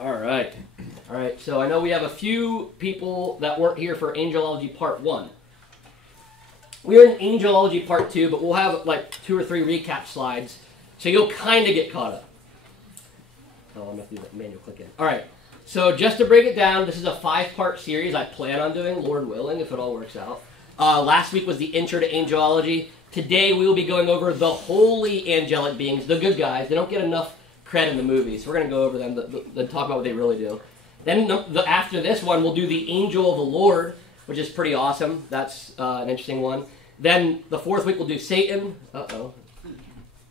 All right. All right, so I know we have a few people that weren't here for Angelology Part 1. We're in Angelology Part 2, but we'll have like 2 or 3 recap slides, so you'll kind of get caught up. Oh, I'm going to have to do that manual click in. All right, so just to break it down, this is a 5-part series I plan on doing, Lord willing, if it all works out. Last week was the intro to Angelology. Today we will be going over the holy angelic beings, the good guys. They don't get enough credit in the movies, so we're going to go over them and talk about what they really do. Then after this one, we'll do the angel of the Lord, which is pretty awesome. That's an interesting one. Then the 4th week, we'll do Satan. Uh-oh.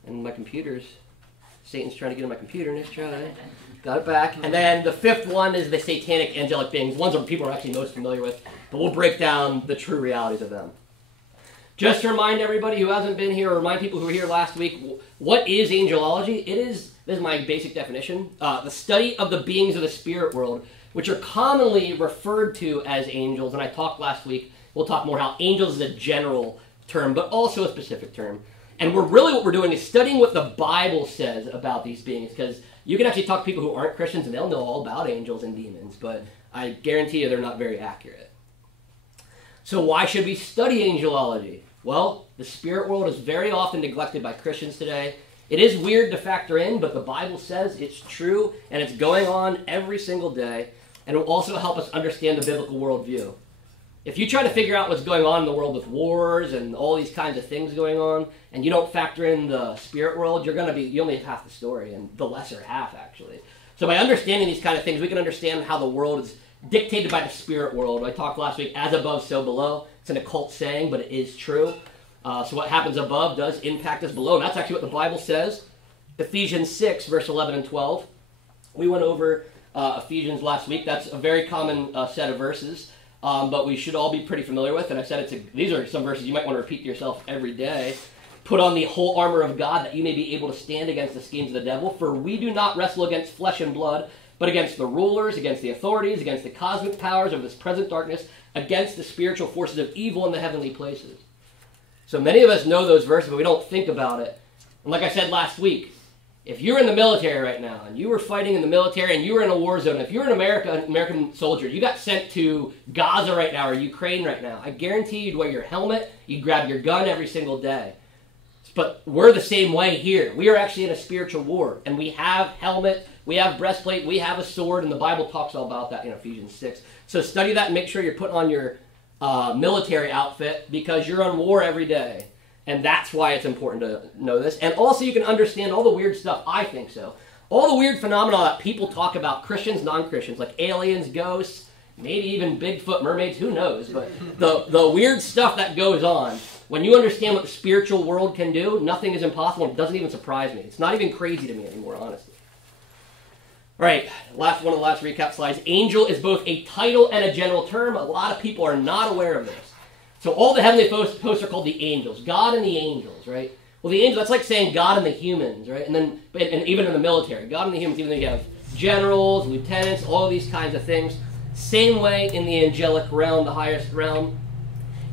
And my computer's... Satan's trying to get in my computer. Nice try. Got it back. And then the 5th one is the satanic angelic beings. Ones that people are actually most familiar with. But we'll break down the true realities of them. Just to remind everybody who hasn't been here, or remind people who were here last week, what is angelology? This is my basic definition, the study of the beings of the spirit world, which are commonly referred to as angels. And I talked last week, we'll talk more how angels is a general term, but also a specific term. And what we're doing is studying what the Bible says about these beings, because you can actually talk to people who aren't Christians, and they'll know all about angels and demons, but I guarantee you they're not very accurate. So why should we study angelology? Well, the spirit world is very often neglected by Christians today. It is weird to factor in, but the Bible says it's true, and it's going on every single day, and it will also help us understand the biblical worldview. If you try to figure out what's going on in the world with wars and all these kinds of things going on, and you don't factor in the spirit world, you only have half the story, and the lesser half, actually. So by understanding these kind of things, we can understand how the world is dictated by the spirit world. I talked last week, as above, so below. It's an occult saying, but it is true. So what happens above does impact us below. And that's actually what the Bible says. Ephesians 6, verse 11 and 12. We went over Ephesians last week. That's a very common set of verses, but we should all be pretty familiar with. And I said these are some verses you might want to repeat to yourself every day. Put on the whole armor of God that you may be able to stand against the schemes of the devil. For we do not wrestle against flesh and blood, but against the rulers, against the authorities, against the cosmic powers of this present darkness, against the spiritual forces of evil in the heavenly places. So many of us know those verses, but we don't think about it. And like I said last week, if you're in the military right now, and you were fighting in the military, and you were in a war zone, if you're an American soldier, you got sent to Gaza right now, or Ukraine right now, I guarantee you'd wear your helmet, you'd grab your gun every single day. But we're the same way here. We are actually in a spiritual war, and we have helmet, we have breastplate, we have a sword, and the Bible talks all about that in Ephesians 6. So study that and make sure you're putting on your military outfit, because you're on war every day. And that's why it's important to know this. And also you can understand all the weird stuff, I think so. All the weird phenomena that people talk about, Christians, non-Christians, like aliens, ghosts, maybe even Bigfoot, mermaids, who knows. But the weird stuff that goes on, when you understand what the spiritual world can do, nothing is impossible. It doesn't even surprise me. It's not even crazy to me anymore, honestly. All right, one of the last recap slides. Angel is both a title and a general term. A lot of people are not aware of this. So all the heavenly hosts are called the angels. God and the angels, right? Well, the angels, that's like saying God and the humans, right? And even in the military, God and the humans, even though you have generals, lieutenants, all of these kinds of things. Same way in the angelic realm, the highest realm.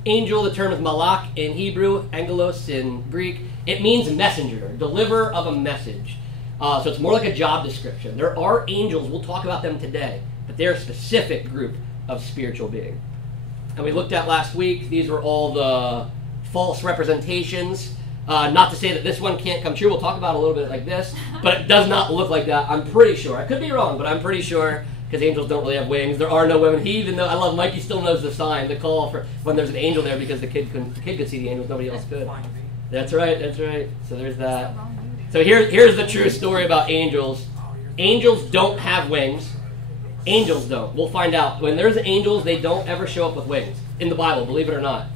Angel, the term is malak in Hebrew, angelos in Greek. It means messenger, deliverer of a message. So it's more like a job description. There are angels, we'll talk about them today, but they're a specific group of spiritual beings. And we looked at last week, these were all the false representations. Not to say that this one can't come true, we'll talk about it a little bit like this, but it does not look like that, I'm pretty sure. I could be wrong, but I'm pretty sure, because angels don't really have wings. There are no women. Even though I love Mike, he still knows the sign, the call for when there's an angel there, because the kid could see the angels, nobody else could. That's right, that's right. So there's that. So here's the true story about angels. Angels don't have wings. Angels don't. We'll find out. When there's angels, they don't ever show up with wings. In the Bible, believe it or not.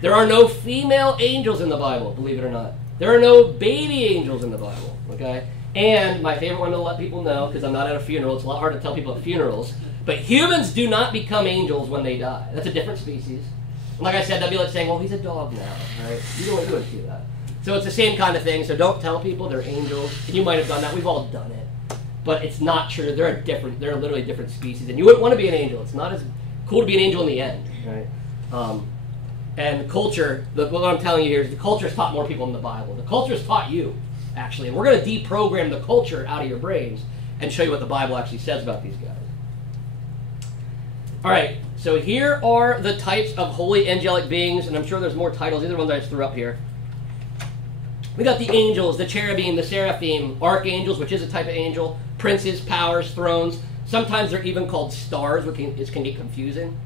There are no female angels in the Bible, believe it or not. There are no baby angels in the Bible, okay? And my favorite one to let people know, because I'm not at a funeral, it's a lot hard to tell people at funerals, but humans do not become angels when they die. That's a different species. And like I said, that'd be like saying, well, he's a dog now, right? You wouldn't do that. So it's the same kind of thing, so don't tell people they're angels. And you might have done that. We've all done it. But it's not true. They're literally different species. And you wouldn't want to be an angel. It's not as cool to be an angel in the end, right? And culture, what I'm telling you here is the culture has taught more people in the Bible. The culture has taught you, actually. And we're going to deprogram the culture out of your brains and show you what the Bible actually says about these guys. All right, so here are the types of holy angelic beings, and I'm sure there's more titles. These are the ones I just threw up here. We got the angels, the cherubim, the seraphim, archangels, which is a type of angel, princes, powers, thrones. Sometimes they're even called stars, which can get confusing.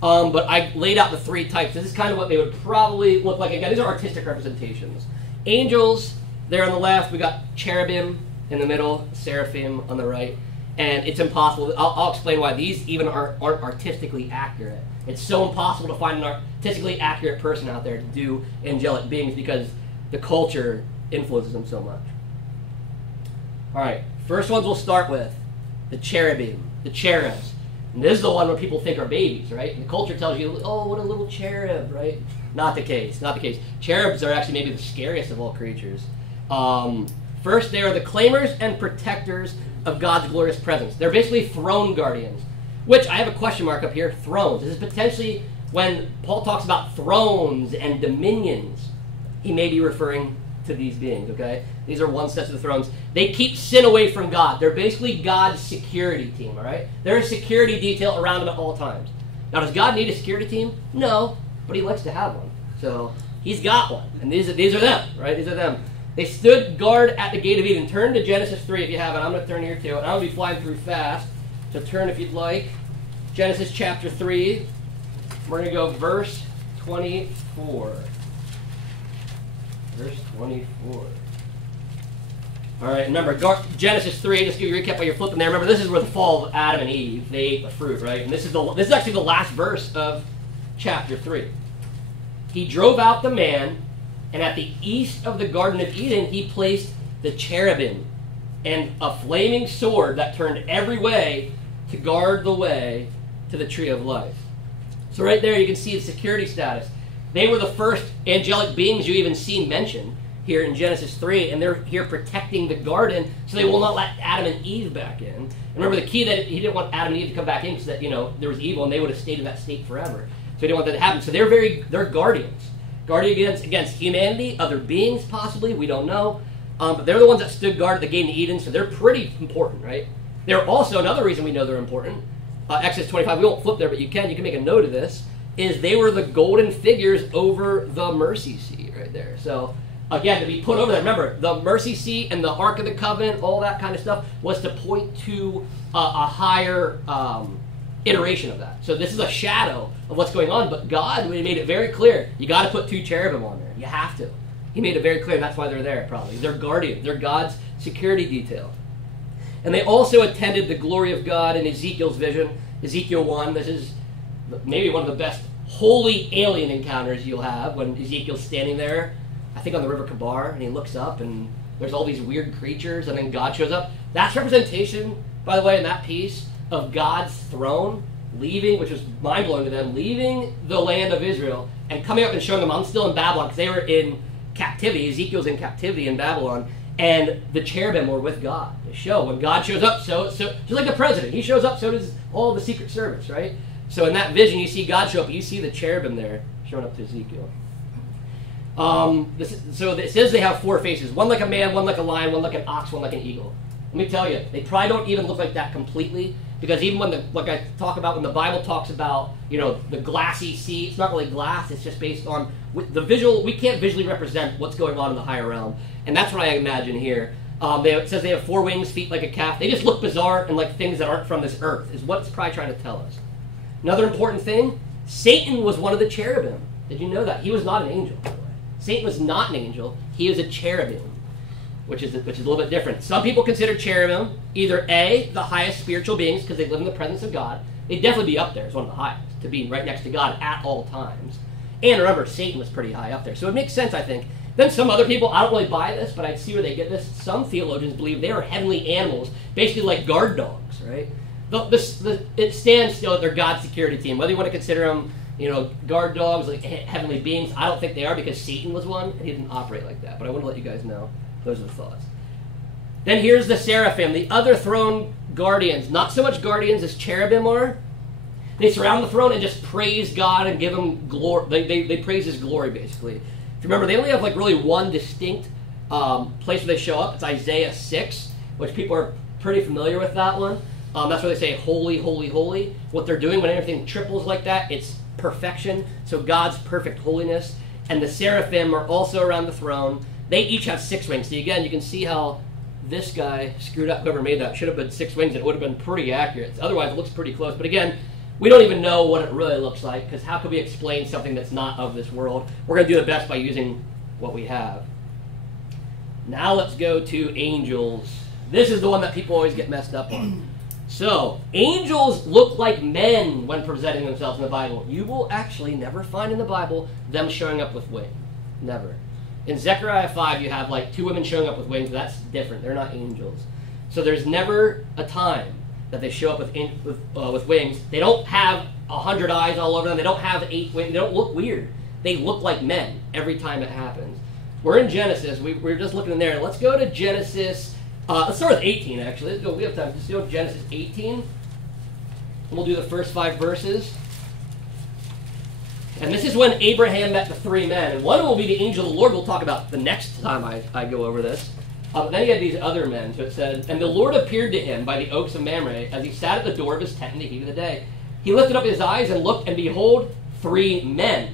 But I laid out the 3 types. This is kind of what they would probably look like. Again, these are artistic representations. Angels, there on the left. We got cherubim in the middle, seraphim on the right. And it's impossible. I'll explain why these even aren't artistically accurate. It's so impossible to find an artistically accurate person out there to do angelic beings because the culture influences them so much. All right, first ones we'll start with, the cherubim, the cherubs. And this is the one where people think are babies, right? And the culture tells you, oh, what a little cherub, right? Not the case, not the case. Cherubs are actually maybe the scariest of all creatures. First, they are the claimers and protectors of God's glorious presence. They're basically throne guardians, which I have a question mark up here, thrones. This is potentially when Paul talks about thrones and dominions, he may be referring to these beings, okay? These are one set of the thrones. They keep sin away from God. They're basically God's security team, all right? They're a security detail around him at all times. Now, does God need a security team? No, but he likes to have one. So he's got one, and these are them, right? These are them. They stood guard at the gate of Eden. Turn to Genesis 3 if you haven't. I'm going to turn here too, and I'm going to be flying through fast. So turn if you'd like. Genesis chapter 3. We're going to go verse 24. Verse 24. All right, remember, Genesis 3, just to give you a recap while you're flipping there. Remember, this is where the fall of Adam and Eve, they ate the fruit, right? And this is actually the last verse of chapter 3. He drove out the man, and at the east of the Garden of Eden, he placed the cherubim and a flaming sword that turned every way to guard the way to the tree of life. So right there, you can see the security status. They were the first angelic beings you even see mentioned here in Genesis 3, and they're here protecting the garden so they will not let Adam and Eve back in. And remember, the key that he didn't want Adam and Eve to come back in because that, there was evil and they would have stayed in that state forever. So he didn't want that to happen. So they're guardians. Guardians against humanity, other beings possibly, we don't know. But they're the ones that stood guard at the gate of Eden, so they're pretty important, right? They're also, another reason we know they're important, Exodus 25, we won't flip there, but you can make a note of this, is they were the golden figures over the mercy seat right there. So again, to be put over there, remember, the mercy seat and the Ark of the Covenant, all that kind of stuff, was to point to a higher iteration of that. So this is a shadow of what's going on, but God made it very clear, you got to put 2 cherubim on there. You have to. He made it very clear, that's why they're there, probably. They're guardians. They're God's security detail. And they also attended the glory of God in Ezekiel's vision. Ezekiel 1, this is maybe one of the best holy alien encounters you'll have when Ezekiel's standing there, I think on the river Kabar, and he looks up and there's all these weird creatures, and then God shows up. That's representation, by the way, in that piece of God's throne leaving, which was mind-blowing to them, leaving the land of Israel and coming up and showing them, I'm still in Babylon, because they were in captivity. Ezekiel's in captivity in Babylon, and the cherubim were with God to show when God shows up. So just like the president, he shows up, so does all the Secret Service, right? So in that vision, you see God show up, you see the cherubim there showing up to Ezekiel. So it says they have 4 faces, one like a man, one like a lion, one like an ox, one like an eagle. Let me tell you, they probably don't even look like that completely, because even when like I talk about, when the Bible talks about, the glassy sea, it's not really glass, it's just based on the visual. We can't visually represent what's going on in the higher realm, and that's what I imagine here. It says they have 4 wings, feet like a calf. They just look bizarre and like things that aren't from this earth, is what it's probably trying to tell us. Another important thing, Satan was one of the cherubim. Did you know that? He was not an angel, by the way. Satan was not an angel. He is a cherubim, which is a little bit different. Some people consider cherubim either A, the highest spiritual beings because they live in the presence of God. They'd definitely be up there as one of the highest, to be right next to God at all times. And remember, Satan was pretty high up there. So it makes sense, I think. Then some other people, I don't really buy this, but I see where they get this. Some theologians believe they are heavenly animals, basically like guard dogs, right? It stands still that they're God's security team. Whether you want to consider them, guard dogs, like heavenly beings, I don't think they are, because Satan was one, and he didn't operate like that. But I want to let you guys know. Those are the thoughts. Then here's the seraphim, the other throne guardians. Not so much guardians as cherubim are. They surround the throne and just praise God and give him glory. They praise his glory, basically. If you remember, they only have like really one distinct place where they show up. It's Isaiah 6, which people are pretty familiar with that one. That's why they say holy, holy, holy. What they're doing when everything triples like that, it's perfection. So God's perfect holiness. And the seraphim are also around the throne. They each have 6 wings. So again, you can see how this guy screwed up. Whoever made that should have been 6 wings, and it would have been pretty accurate. Otherwise, it looks pretty close. But again, we don't even know what it really looks like, because how could we explain something that's not of this world? We're going to do the best by using what we have. Now let's go to angels. This is the one that people always get messed up on. So, angels look like men when presenting themselves in the Bible. You will actually never find in the Bible them showing up with wings. Never. In Zechariah 5, you have like 2 women showing up with wings. That's different. They're not angels. So there's never a time that they show up with wings. They don't have 100 eyes all over them. They don't have 8 wings. They don't look weird. They look like men every time it happens. We're in Genesis. We're just looking in there. Let's go to Genesis. Let's start with 18, actually. Let's go. We have time. Let's go to Genesis 18. And we'll do the first 5 verses. And this is when Abraham met the 3 men. And one will be the angel of the Lord. We'll talk about the next time I go over this. But then he had these other men. So it said, and the Lord appeared to him by the oaks of Mamre as he sat at the door of his tent in the heat of the day. He lifted up his eyes and looked, and behold, 3 men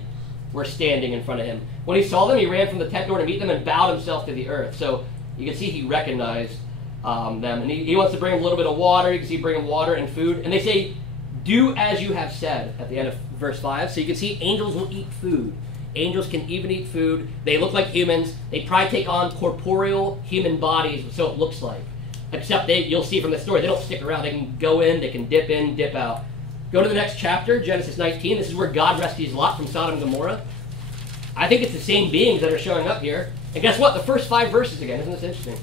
were standing in front of him. When he saw them, he ran from the tent door to meet them and bowed himself to the earth. So you can see he recognized them. And he wants to bring him a little bit of water. You can see bring him water and food. And they say, do as you have said at the end of verse 5. So you can see angels will eat food. Angels can even eat food. They look like humans. They probably take on corporeal human bodies, so it looks like. Except you'll see from the story, they don't stick around. They can go in, they can dip in, dip out. Go to the next chapter, Genesis 19. This is where God rescues Lot from Sodom and Gomorrah. I think it's the same beings that are showing up here. And guess what? The first 5 verses again. Isn't this interesting?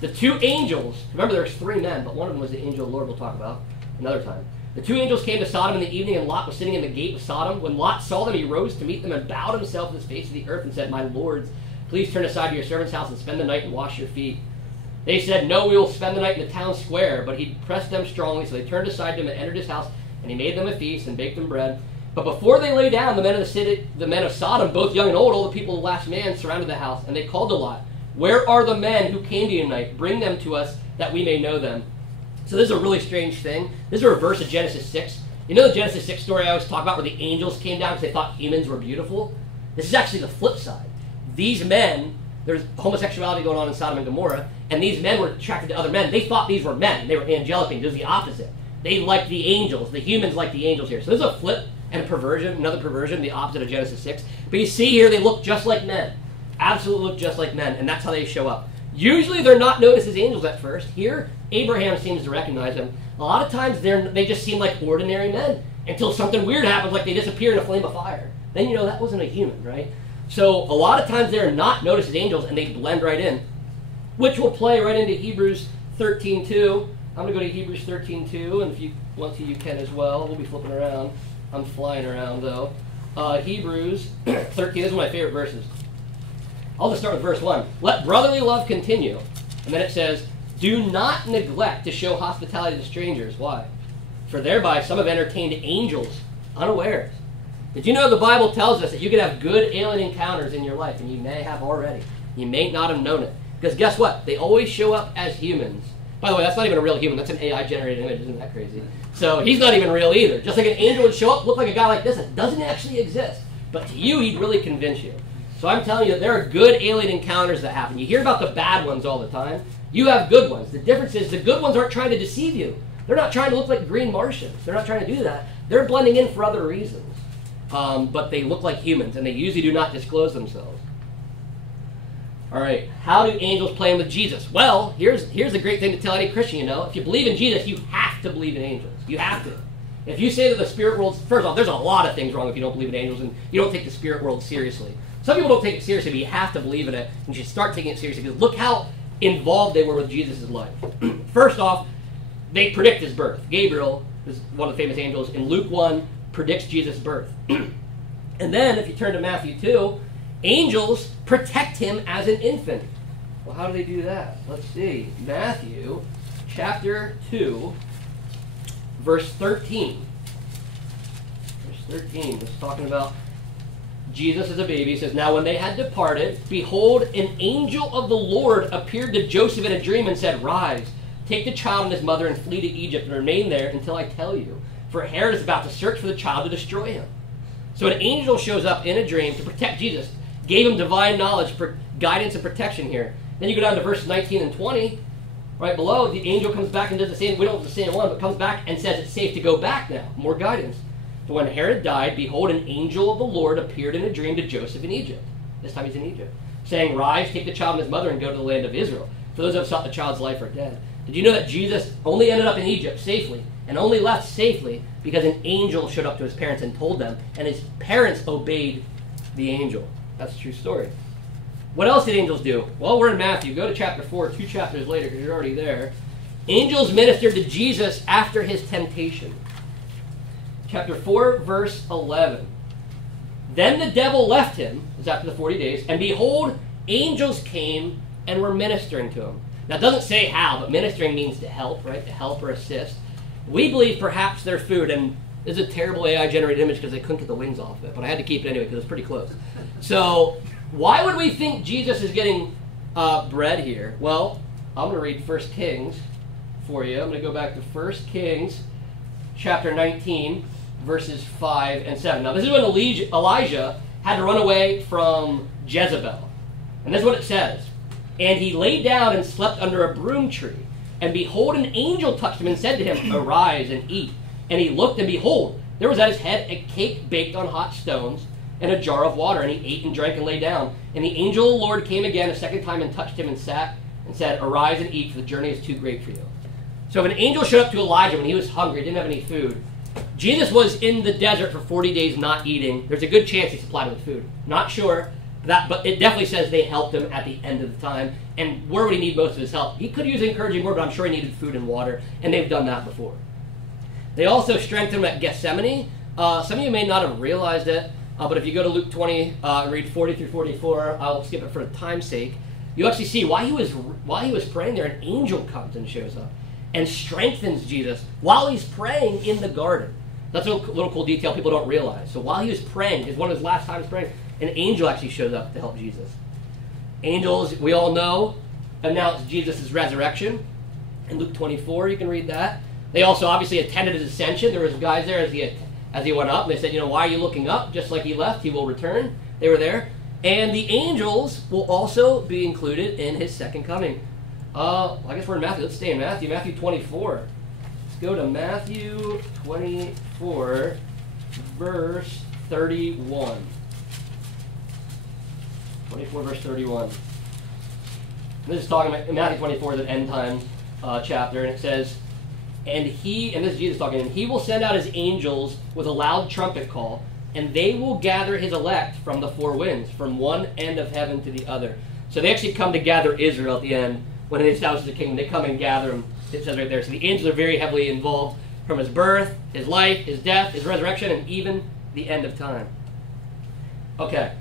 The 2 angels, remember there's 3 men, but one of them was the angel of the Lord we'll talk about another time. The 2 angels came to Sodom in the evening, and Lot was sitting in the gate of Sodom. When Lot saw them, he rose to meet them and bowed himself to the face of the earth and said, my lords, please turn aside to your servant's house and spend the night and wash your feet. They said, no, we will spend the night in the town square. But he pressed them strongly, so they turned aside to him and entered his house, and he made them a feast and baked them bread. But before they lay down, the men of the city, the men of Sodom, both young and old, all the people of the last man, surrounded the house. And they called to Lot, where are the men who came to you tonight? Bring them to us, that we may know them. So this is a really strange thing. This is a reverse of Genesis 6. You know the Genesis 6 story I always talk about where the angels came down because they thought humans were beautiful? This is actually the flip side. These men, there's homosexuality going on in Sodom and Gomorrah, and these men were attracted to other men. They thought these were men. They were angelic beings. It was the opposite. They liked the angels. The humans liked the angels here. So there's a flip and a perversion, another perversion, the opposite of Genesis 6. But you see here, they look just like men. Absolutely look just like men, and that's how they show up. Usually they're not noticed as angels at first. Here, Abraham seems to recognize them. A lot of times they just seem like ordinary men until something weird happens, like they disappear in a flame of fire. Then you know that wasn't a human, right? So a lot of times they're not noticed as angels, and they blend right in, which will play right into Hebrews 13:2. I'm going to go to Hebrews 13:2, and if you want to, you can as well. We'll be flipping around. I'm flying around, though. Hebrews 13 is one of my favorite verses. I'll just start with verse 1. Let brotherly love continue. And then it says, do not neglect to show hospitality to strangers. Why? For thereby some have entertained angels unawares. Did you know the Bible tells us that you can have good alien encounters in your life, and you may have already. You may not have known it. Because guess what? They always show up as humans. By the way, that's not even a real human. That's an AI-generated image. Isn't that crazy? So he's not even real either. Just like an angel would show up, look like a guy like this that doesn't actually exist. But to you, he'd really convince you. So I'm telling you that there are good alien encounters that happen. You hear about the bad ones all the time. You have good ones. The difference is the good ones aren't trying to deceive you. They're not trying to look like green Martians. They're not trying to do that. They're blending in for other reasons. But they look like humans, and they usually do not disclose themselves. All right, how do angels play in with Jesus? Well, here's a great thing to tell any Christian, you know. If you believe in Jesus, you have to believe in angels. You have to. If you say that the spirit world, first off, there's a lot of things wrong if you don't believe in angels, and you don't take the spirit world seriously. Some people don't take it seriously, but you have to believe in it, and you should start taking it seriously, because look how involved they were with Jesus' life. First off, they predict his birth. Gabriel is one of the famous angels in Luke 1, predicts Jesus' birth. And then, if you turn to Matthew 2, angels protect him as an infant. Well, how do they do that? Let's see. Matthew chapter 2, verse 13. Verse 13 is talking about Jesus as a baby. He says, now when they had departed, behold, an angel of the Lord appeared to Joseph in a dream and said, rise, take the child and his mother and flee to Egypt and remain there until I tell you. For Herod is about to search for the child to destroy him. So an angel shows up in a dream to protect Jesus, gave him divine knowledge, for guidance and protection here. Then you go down to verses 19 and 20. Right below, the angel comes back and does the same. We don't have the same one, but comes back and says it's safe to go back now. More guidance. For when Herod died, behold, an angel of the Lord appeared in a dream to Joseph in Egypt. This time he's in Egypt. Saying, rise, take the child and his mother and go to the land of Israel. For those who have sought the child's life are dead. Did you know that Jesus only ended up in Egypt safely and only left safely because an angel showed up to his parents and told them, and his parents obeyed the angel? That's a true story. What else did angels do? Well, we're in Matthew. Go to chapter 4, 2 chapters later, because you're already there. Angels ministered to Jesus after his temptation. Chapter 4, verse 11. Then the devil left him, this is after the 40 days, and behold, angels came and were ministering to him. Now, it doesn't say how, but ministering means to help, right? To help or assist. We believe perhaps their food, and this is a terrible AI-generated image because they couldn't get the wings off of it, but I had to keep it anyway because it's pretty close. So, why would we think Jesus is getting bread here? Well, I'm going to read 1 Kings for you. I'm going to go back to 1 Kings chapter 19, verses 5 and 7. Now, this is when Elijah had to run away from Jezebel. And this is what it says. And he lay down and slept under a broom tree. And behold, an angel touched him and said to him, arise and eat. And he looked, and behold, there was at his head a cake baked on hot stones, and a jar of water, and he ate and drank and lay down. And the angel of the Lord came again a second time and touched him and sat and said, arise and eat, for the journey is too great for you. So if an angel showed up to Elijah when he was hungry, didn't have any food, Jesus was in the desert for 40 days not eating. There's a good chance he supplied him with food. Not sure, but it definitely says they helped him at the end of the time. And where would he need most of his help? He could use an encouraging word, but I'm sure he needed food and water, and they've done that before. They also strengthened him at Gethsemane. Some of you may not have realized it, but if you go to Luke 20 and read 40 through 44, I'll skip it for time's sake. You actually see while he was praying there, an angel comes and shows up and strengthens Jesus while he's praying in the garden. That's a little cool detail people don't realize. So while he was praying, it's one of his last times praying, an angel actually shows up to help Jesus. Angels, we all know, announced Jesus' resurrection. In Luke 24, you can read that. They also obviously attended his ascension. There was guys there as he went up. And they said, why are you looking up? Just like he left, he will return. They were there. And the angels will also be included in his second coming. I guess we're in Matthew. Let's stay in Matthew. Matthew 24. Let's go to Matthew 24, verse 31. 24, verse 31. This is talking about, Matthew 24 is an end time chapter, and it says, and this is Jesus talking, and he will send out his angels with a loud trumpet call, and they will gather his elect from the four winds, from one end of heaven to the other. So they actually come to gather Israel at the end. When he establishes the kingdom, they come and gather them. It says right there. So the angels are very heavily involved from his birth, his life, his death, his resurrection, and even the end of time. Okay.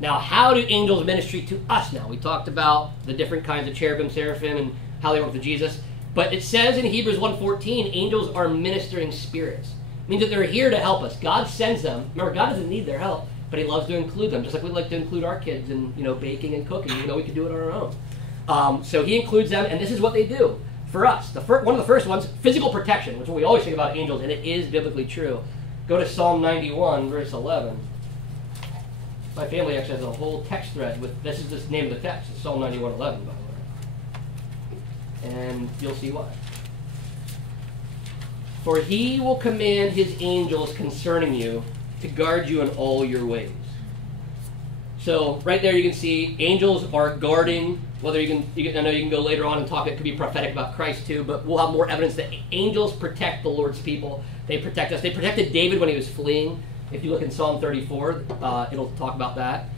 Now, how do angels ministry to us now? We talked about the different kinds of cherubim, seraphim, and how they work with Jesus. But it says in Hebrews 1:14, angels are ministering spirits. It means that they're here to help us. God sends them. Remember, God doesn't need their help, but he loves to include them, just like we like to include our kids in baking and cooking. We can do it on our own. So he includes them, and this is what they do for us. One of the first ones, physical protection, which is what we always think about angels, and it is biblically true. Go to Psalm 91, verse 11. My family actually has a whole text thread with, this is the name of the text. It's Psalm 91:11, by the way. And you'll see why. For he will command his angels concerning you to guard you in all your ways. So right there you can see angels are guarding, whether I know you can go later on and talk, it could be prophetic about Christ too, but we'll have more evidence that angels protect the Lord's people. They protect us. They protected David when he was fleeing. If you look in Psalm 34, it'll talk about that.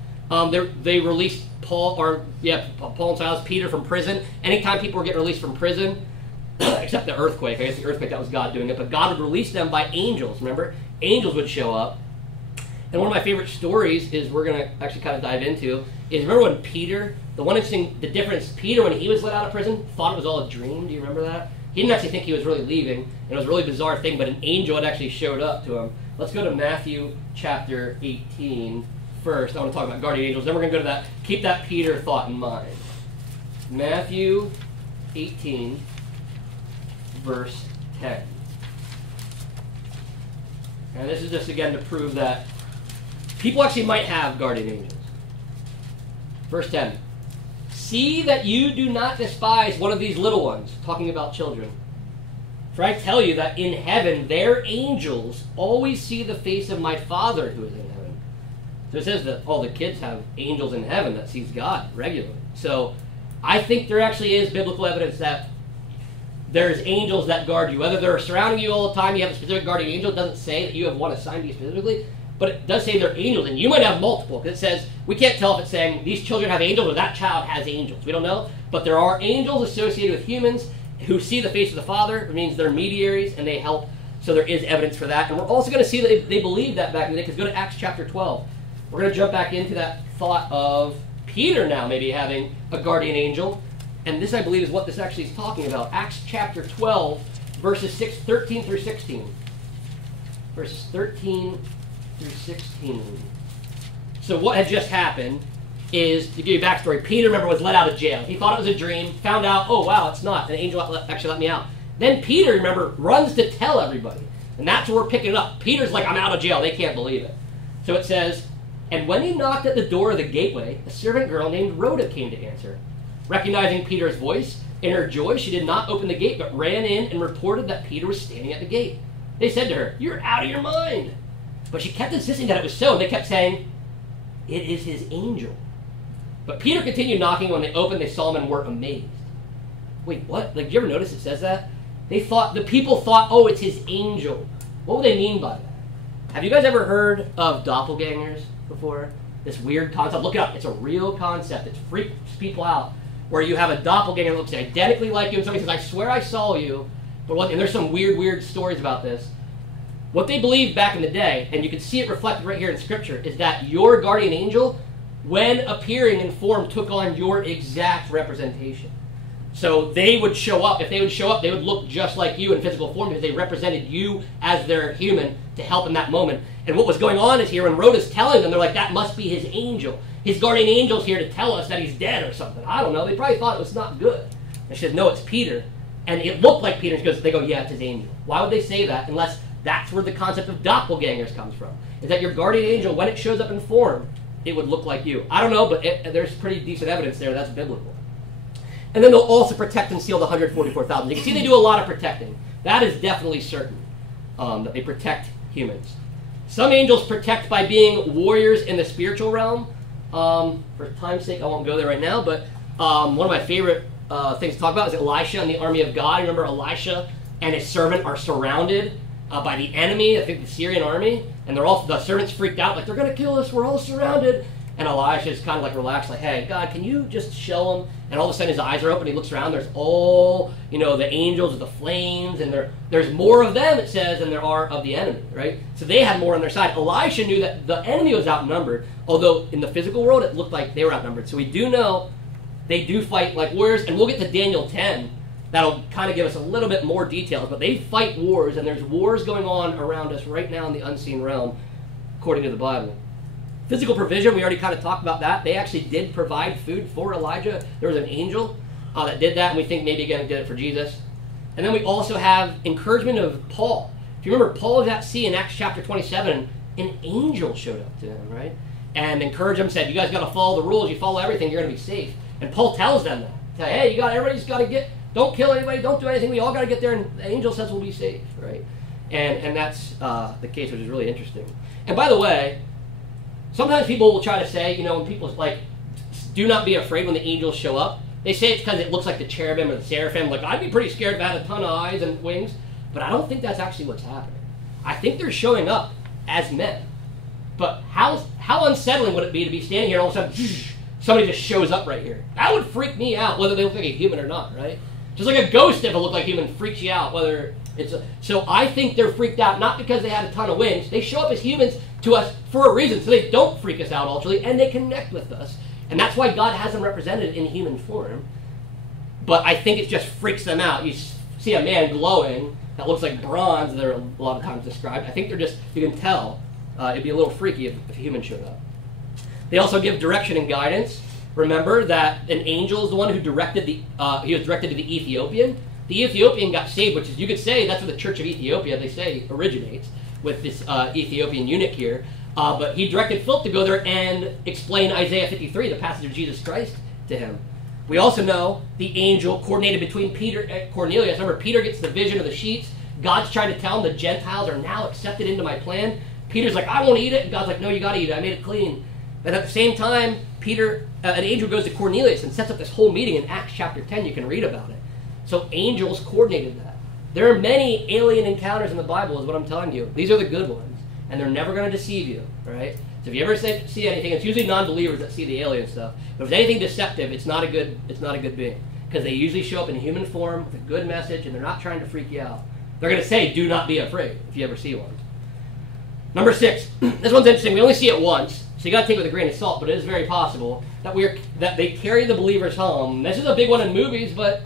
They released Paul and Silas, Peter from prison. Anytime people were getting released from prison, except the earthquake, I guess the earthquake, that was God doing it, but God would release them by angels, remember? Angels would show up. And one of my favorite stories is we're going to actually kind of dive into is, remember when Peter, the difference, Peter, when he was let out of prison, thought it was all a dream. Do you remember that? He didn't actually think he was really leaving. And it was a really bizarre thing, but an angel had actually showed up to him. Let's go to Matthew chapter 18 first. I want to talk about guardian angels. Then we're going to go to that. Keep that Peter thought in mind. Matthew 18. verse 10. And this is just, again, to prove that people actually might have guardian angels. Verse 10. See that you do not despise one of these little ones, talking about children. For I tell you that in heaven their angels always see the face of my Father who is in heaven. So it says that all the kids have angels in heaven that sees God regularly. So I think there actually is biblical evidence that there's angels that guard you. Whether they're surrounding you all the time, you have a specific guardian angel. It doesn't say that you have one assigned to you specifically, but it does say they're angels, and you might have multiple, because it says, we can't tell if it's saying these children have angels or that child has angels. We don't know, but there are angels associated with humans who see the face of the Father. It means they're mediaries, and they help, so there is evidence for that. And we're also going to see that they believed that back in the day, because go to Acts chapter 12. We're going to jump back into that thought of Peter now maybe having a guardian angel, and this, I believe, is what this actually is talking about. Acts chapter 12, verses 13 through 16. Verses 13 through 16. So what had just happened is, to give you a backstory, Peter, remember, was let out of jail. He thought it was a dream, found out, oh, wow, it's not. An angel actually let me out. Then Peter, remember, runs to tell everybody. And that's where we're picking it up. Peter's like, I'm out of jail. They can't believe it. So it says, and when he knocked at the door of the gateway, a servant girl named Rhoda came to answer. Recognizing Peter's voice, in her joy, she did not open the gate, but ran in and reported that Peter was standing at the gate. They said to her, you're out of your mind. But she kept insisting that it was so, and they kept saying, it is his angel. But Peter continued knocking. When they opened, they saw him and were amazed. Wait, what? Like, did you ever notice it says that? The people thought, oh, it's his angel. What would they mean by that? Have you guys ever heard of doppelgangers before? This weird concept. Look it up. It's a real concept. It freaks people out. Where you have a doppelganger that looks identically like you, and somebody says, I swear I saw you. And there's some weird stories about this. What they believed back in the day, and you can see it reflected right here in Scripture, is that your guardian angel, when appearing in form, took on your exact representation. So they would show up. If they would show up, they would look just like you in physical form because they represented you as their human to help in that moment. And what was going on is here, when Rhoda's telling them, they're like, that must be his angel. His guardian angel's here to tell us that he's dead or something. I don't know. They probably thought it was not good. And she said, no, it's Peter. And it looked like Peter. They go, yeah, it's his angel. Why would they say that unless that's where the concept of doppelgangers comes from? Is that your guardian angel, when it shows up in form, it would look like you. I don't know, but there's pretty decent evidence there. That's biblical. And then they'll also protect and seal the 144,000. You can see they do a lot of protecting. That is definitely certain, that they protect humans. Some angels protect by being warriors in the spiritual realm. For time's sake, I won't go there right now, but one of my favorite things to talk about is Elisha and the army of God. Remember, Elisha and his servant are surrounded by the enemy, I think the Syrian army, and the servant's freaked out, like, they're going to kill us, we're all surrounded. And Elisha is kind of like relaxed, like, hey, God, can you just show him? And all of a sudden his eyes are open, he looks around, there's all, the angels of the flames, and there's more of them, it says, than there are of the enemy, right? So they had more on their side. Elisha knew that the enemy was outnumbered, although in the physical world it looked like they were outnumbered. So we do know they do fight like warriors, and we'll get to Daniel 10. That'll kind of give us a little bit more details, but they fight wars, and there's wars going on around us right now in the unseen realm, according to the Bible. Physical provision, we already kind of talked about that. They actually did provide food for Elijah. There was an angel that did that, and we think maybe again did it for Jesus. And then we also have encouragement of Paul. If you remember, Paul was at sea in Acts chapter 27, an angel showed up to him, right? And encouraged him, said, you guys got to follow the rules. You follow everything, you're going to be safe. And Paul tells them that. Hey, everybody's got to don't kill anybody, don't do anything. We all got to get there, and the angel says we'll be safe, right? And that's the case, which is really interesting. And by the way, sometimes people will try to say, when people like, do not be afraid when the angels show up. They say it's because it looks like the cherubim or the seraphim. Like, I'd be pretty scared if I had a ton of eyes and wings. But I don't think that's actually what's happening. I think they're showing up as men. But how unsettling would it be to be standing here and all of a sudden, somebody just shows up right here? That would freak me out, whether they look like a human or not, right? Just like a ghost, if it looked like human, freaks you out, whether it's so I think they're freaked out, not because they had a ton of wings. They show up as humans to us for a reason, so they don't freak us out ultimately, and they connect with us. And that's why God has them represented in human form. But I think it just freaks them out. You see a man glowing that looks like bronze, they're a lot of times described. I think they're just, you can tell, it'd be a little freaky if a human showed up. They also give direction and guidance. Remember that an angel is the one who directed he was directed to the Ethiopian. The Ethiopian got saved, which is, you could say, that's where the Church of Ethiopia, they say, originates, with this Ethiopian eunuch here. But he directed Philip to go there and explain Isaiah 53, the passage of Jesus Christ, to him. We also know the angel coordinated between Peter and Cornelius. Remember, Peter gets the vision of the sheets. God's trying to tell him the Gentiles are now accepted into my plan. Peter's like, I won't eat it. And God's like, no, you got to eat it. I made it clean. And at the same time, an angel goes to Cornelius and sets up this whole meeting in Acts chapter 10. You can read about it. So angels coordinated that. There are many alien encounters in the Bible, is what I'm telling you. These are the good ones. And they're never going to deceive you, right? So if you ever see anything, it's usually non-believers that see the alien stuff. But if it's anything deceptive, it's not a good being. Because they usually show up in human form with a good message, and they're not trying to freak you out. They're going to say, do not be afraid, if you ever see one. Number 6. This one's interesting. We only see it once, so you got to take it with a grain of salt, but it is very possible that they carry the believers home. This is a big one in movies, but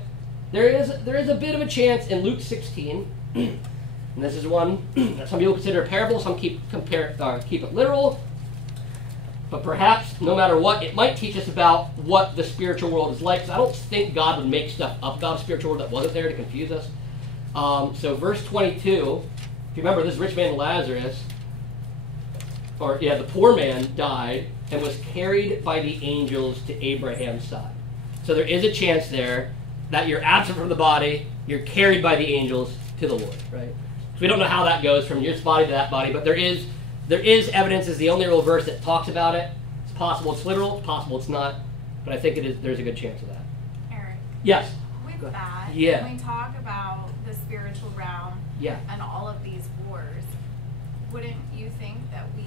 there is a bit of a chance in Luke 16. And this is one that some people consider a parable, some keep it literal. But perhaps, no matter what, it might teach us about what the spiritual world is like. Because I don't think God would make stuff up about a spiritual world that wasn't there to confuse us. So verse 22, if you remember, this rich man Lazarus, the poor man died and was carried by the angels to Abraham's side. So there is a chance there that you're absent from the body, you're carried by the angels to the Lord, right? So we don't know how that goes from your body to that body, but there is evidence, is the only real verse that talks about it. It's possible it's literal, it's possible it's not, but I think there's a good chance of that. Eric. Yes. With that, yeah. When we talk about the spiritual realm and all of these wars, wouldn't you think that we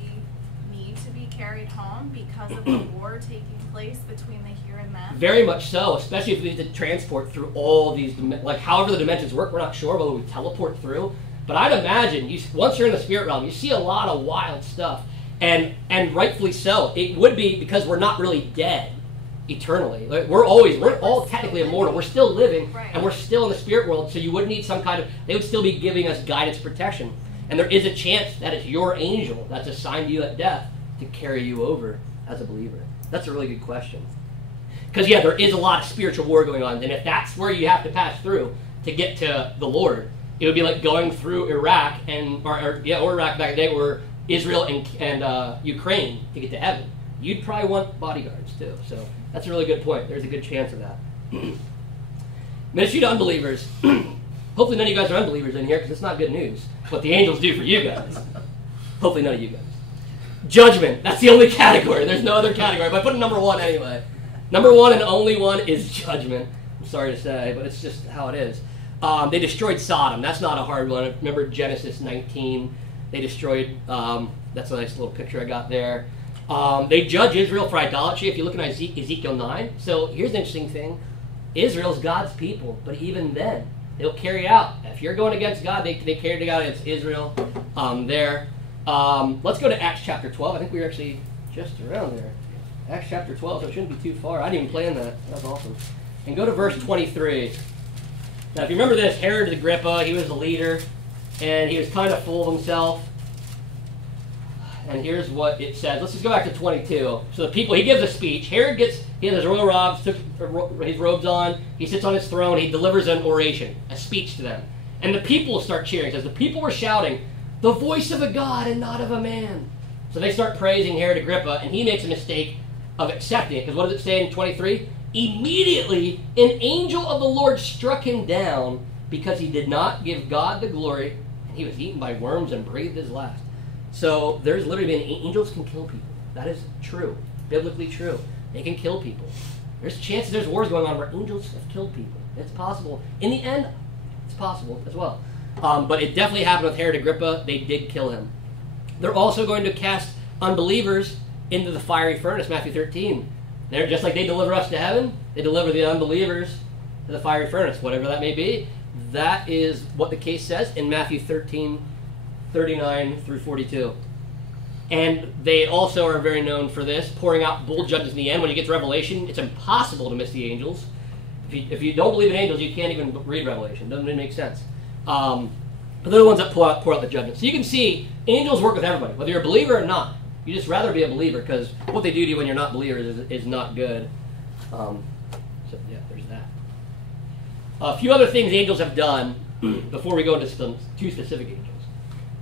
need to be carried home because of the war taking place between the here and then? Very much so, especially if we need to transport through all these, however the dimensions work. We're not sure whether we teleport through. But I'd imagine, once you're in the spirit realm, you see a lot of wild stuff. And rightfully so. It would be because we're not really dead eternally. We're all technically immortal. We're still living, and we're still in the spirit world, so you would need some kind of, they would still be giving us guidance, protection. And there is a chance that it's your angel that's assigned to you at death to carry you over as a believer. That's a really good question. Because, there is a lot of spiritual war going on. And if that's where you have to pass through to get to the Lord, it would be like going through Iraq or Iraq back in the day, or Israel and Ukraine to get to heaven. You'd probably want bodyguards too. So that's a really good point. There's a good chance of that. Ministry to unbelievers. Hopefully none of you guys are unbelievers in here, because it's not good news. What the angels do for you guys. Hopefully none of you guys. Judgment. That's the only category. There's no other category. But I put it number 1 anyway. Number 1 and only one is judgment. I'm sorry to say, but it's just how it is. They destroyed Sodom. That's not a hard one. Remember Genesis 19. They destroyed, that's a nice little picture I got there. They judge Israel for idolatry, if you look at Ezekiel 9. So here's an interesting thing. Israel's God's people, but even then, they'll carry out. If you're going against God, they carry out against Israel there. Let's go to Acts chapter 12. I think we were actually just around there. Acts chapter 12, so it shouldn't be too far. I didn't even plan that. That was awesome. And go to verse 23. Now, if you remember this, Herod Agrippa, he was the leader, and he was kind of full of himself. And here's what it says. Let's just go back to 22. So the people, he gives a speech. he has his royal robes, took his robes on, he sits on his throne, he delivers an oration, a speech to them. And the people start cheering. It says, the people were shouting, the voice of a God and not of a man. So they start praising Herod Agrippa, and he makes a mistake of accepting it. Because what does it say in 23? Immediately, an angel of the Lord struck him down because he did not give God the glory, and he was eaten by worms and breathed his last. So there's literally been, angels can kill people. That is true, biblically true. They can kill people. There's chances there's wars going on where angels have killed people. It's possible. In the end, it's possible as well. But it definitely happened with Herod Agrippa. They did kill him. They're also going to cast unbelievers into the fiery furnace, Matthew 13. They're just like they deliver us to heaven, they deliver the unbelievers to the fiery furnace, whatever that may be. That is what the case says in Matthew 13, 39 through 42. And they also are very known for this, pouring out bull judges in the end. When you get to Revelation, it's impossible to miss the angels. If you don't believe in angels, you can't even read Revelation. Doesn't even make sense. But they're the ones that pour out the judgment. So you can see, angels work with everybody, whether you're a believer or not. You just rather be a believer, because what they do to you when you're not believers is not good. So yeah, there's that. A few other things angels have done before we go into some two specific angels.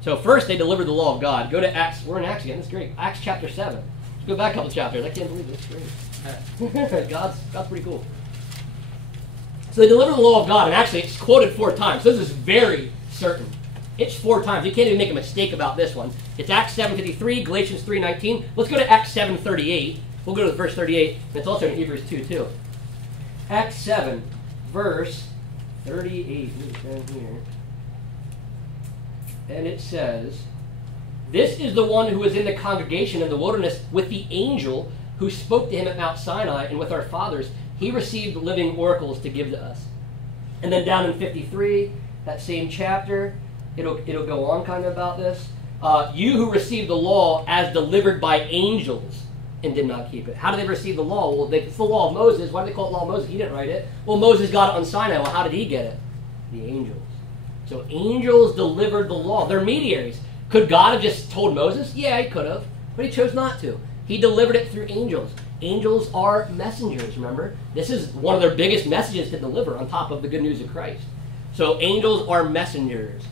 So first, they delivered the law of God. Go to Acts. We're in Acts again. That's great. Acts chapter 7. Let's go back a couple chapters. I can't believe this. Great. God's pretty cool. So they delivered the law of God, and actually it's quoted 4 times. So this is very certain. It's 4 times. You can't even make a mistake about this one. It's Acts 7:53, Galatians 3:19. Let's go to Acts 7:38. We'll go to verse 38. It's also in Hebrews 2 too. Acts 7, verse 38. Down here. And it says, "This is the one who was in the congregation in the wilderness with the angel who spoke to him at Mount Sinai, and with our fathers. He received living oracles to give to us." And then down in 53, that same chapter, it'll go on kind of about this. "You who received the law as delivered by angels and did not keep it." How did they receive the law? Well, it's the law of Moses. Why do they call it law of Moses? He didn't write it. Well, Moses got it on Sinai. Well, how did he get it? The angels. So angels delivered the law. They're mediaries. Could God have just told Moses? Yeah, he could have, but he chose not to. He delivered it through angels. Angels are messengers, remember? This is one of their biggest messages to deliver on top of the good news of Christ. So angels are messengers.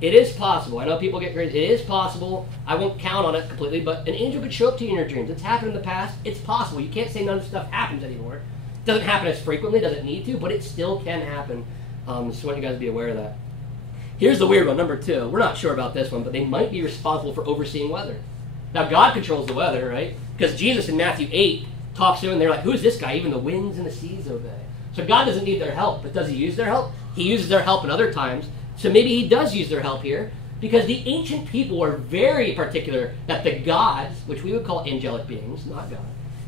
It is possible. I know people get crazy. It is possible. I won't count on it completely, but an angel could show up to you in your dreams. It's happened in the past. It's possible. You can't say none of this stuff happens anymore. It doesn't happen as frequently. Doesn't need to, but it still can happen. Just want you guys to be aware of that. Here's the weird one, number 2. We're not sure about this one, but they might be responsible for overseeing weather. Now, God controls the weather, right? Because Jesus in Matthew 8 talks to them, and they're like, "Who is this guy? Even the winds and the seas obey." So God doesn't need their help, but does he use their help? He uses their help in other times. So maybe he does use their help here, because the ancient people were very particular that the gods, which we would call angelic beings, not God,